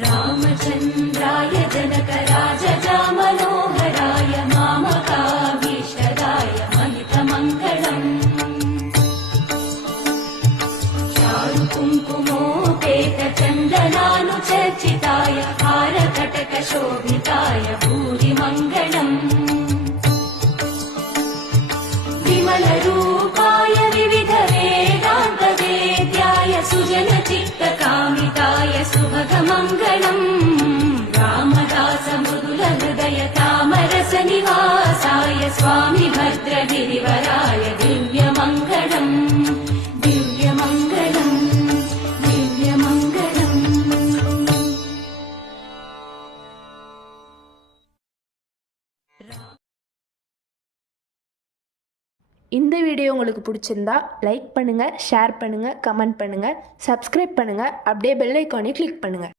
रामचन्द्राय जनकराजजा मनोहराय मामकाभीष्टदाय महितमङ्गलम् चारुकुङ्कुमोपेतचन्दनानुचर्चिताय हारकटकशोभिताय भूरिमङ्गलम् विमलरूपाय विविधवेदान्तवेद्याय सुजनचित्तकामिताय सुभगमङ्गलम् रामदास मृदुलहृदय तामरसनिवासाय स्वामि भद्रगिरिवराय दिव्यमङ्गलम् दिव्यमङ्गलम् दिव्यमङ्गलम्। இந்த வீடியோ உங்களுக்கு பிடிச்சிருந்தா லைக் பண்ணுங்கள், ஷேர் பண்ணுங்கள், கமெண்ட் பண்ணுங்கள், சப்ஸ்கிரைப் பண்ணுங்கள், அப்படியே பெல் ஐக்கானை கிளிக் பண்ணுங்கள்.